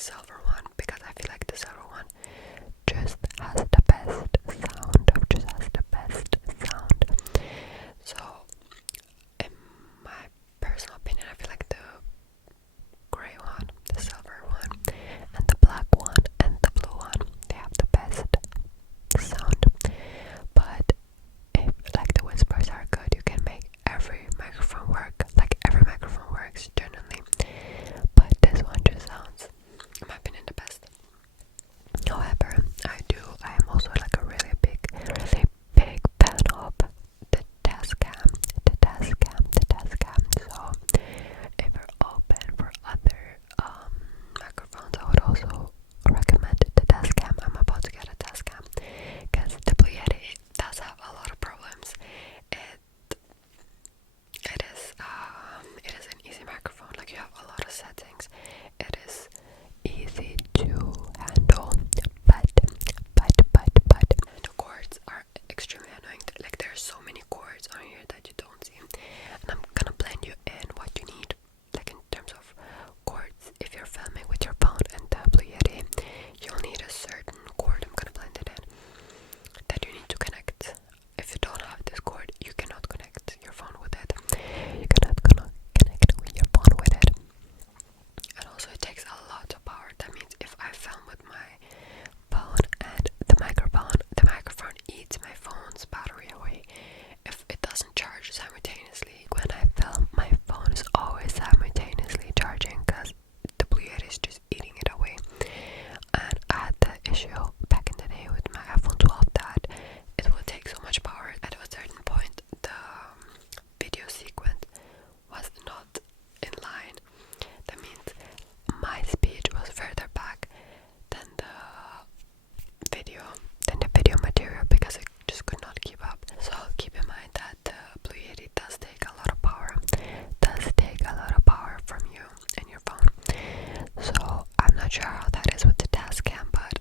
silver one because I feel like the silver one just has the best sound. So, in my personal opinion, I feel like the grey one, the silver one, and the black one, and the blue one, they have the best sound. But if like the whispers are good, you can make every microphone work. Like every microphone works genuinely. But this one just sounds, in my opinion, the best. However, I am also like a really big fan of the Tascam. So if you're open for other microphones, I would also recommend the Tascam. I'm about to get a Tascam because the Blue Yeti does have a lot of problems. It is an easy microphone. Like you have a lot of settings. It is easy to handle, but the cords are extremely annoying. Like there's so many cords on here that you don't see, and I'm gonna blend you in what you need, like in terms of cords. If you're filming with your phone and the Blue Yeti, you'll need a certain cord. I'm gonna blend it in that you need to connect. If you don't have this cord, you cannot connect your phone with it. You cannot connect with your phone with it. And also it takes a lot of power. That means if I film with my phone and the microphone eats my phone's battery away. If it doesn't charge simultaneously, when I film, my phone is always simultaneously charging because the Blue Yeti is just eating it away. And I had the issue back in the day with my iPhone 12 that it would take so much power. At a certain point, the video sequence was not in line. That means my speech was further back than the video material because it just could not keep up. So keep in mind that the Blue Yeti does take a lot of power. From you and your phone. So I'm not sure how that is with the Tascam, but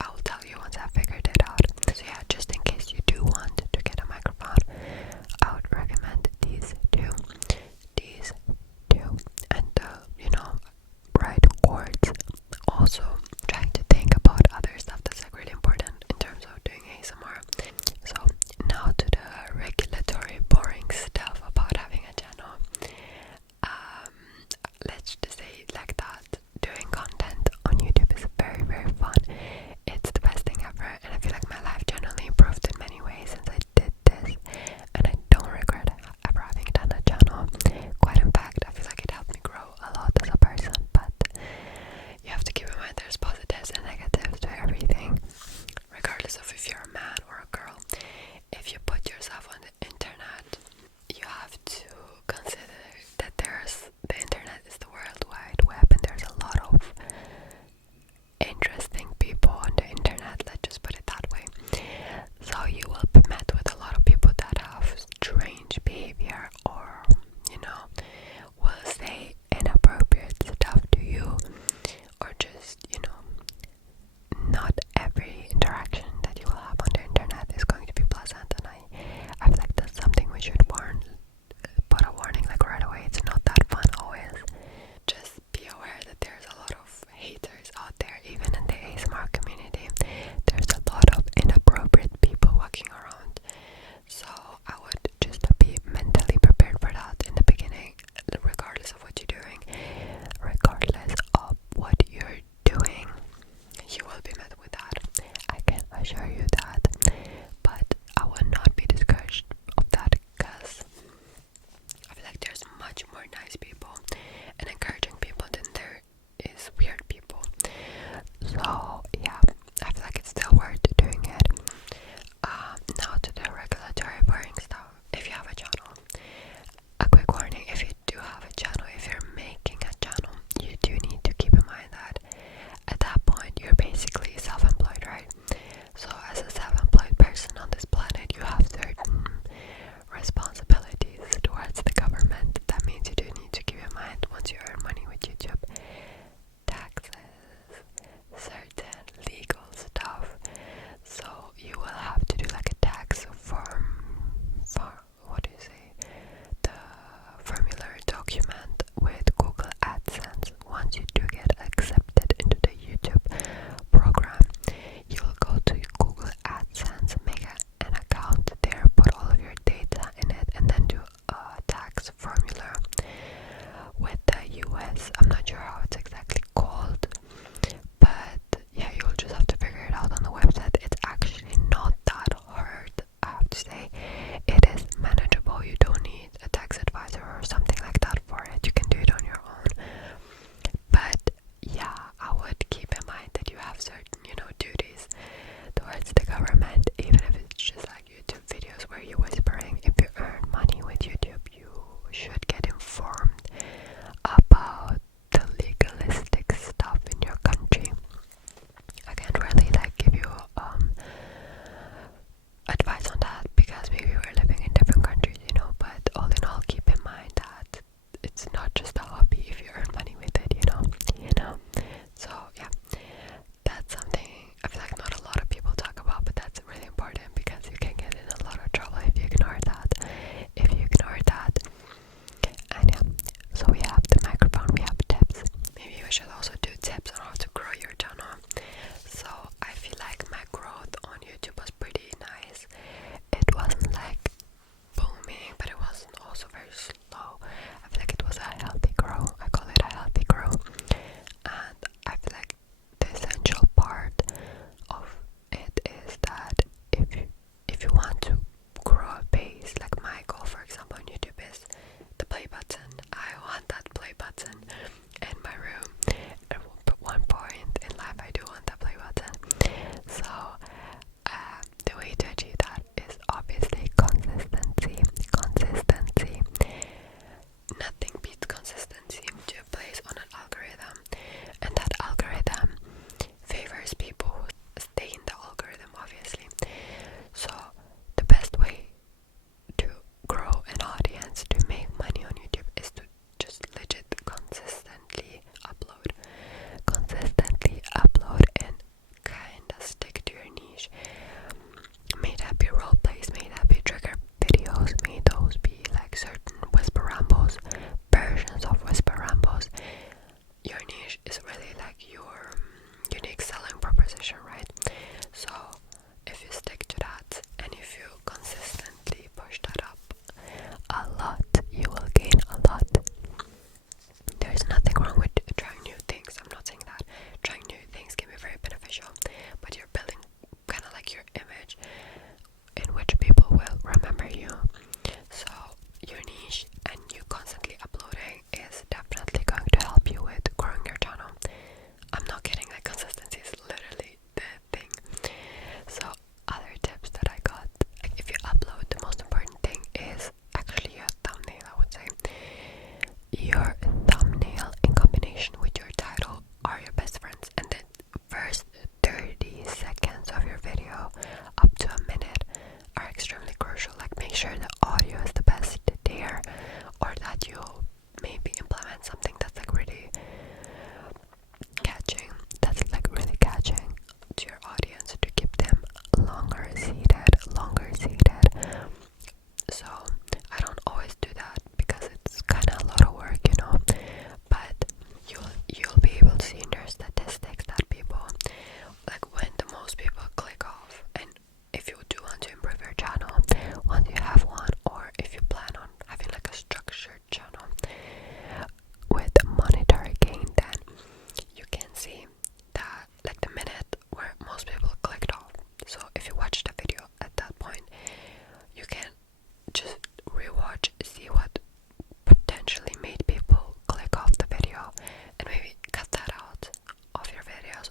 I will tell you once I figured it out. So yeah, just in case you do want to get a microphone, I would recommend these two, and right cords. Also, trying to think about other stuff that's like really important in terms of doing ASMR. So now to the regulatory boring stuff about having a channel. Let's just say like that, doing content on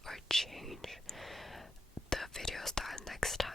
or change the video style next time.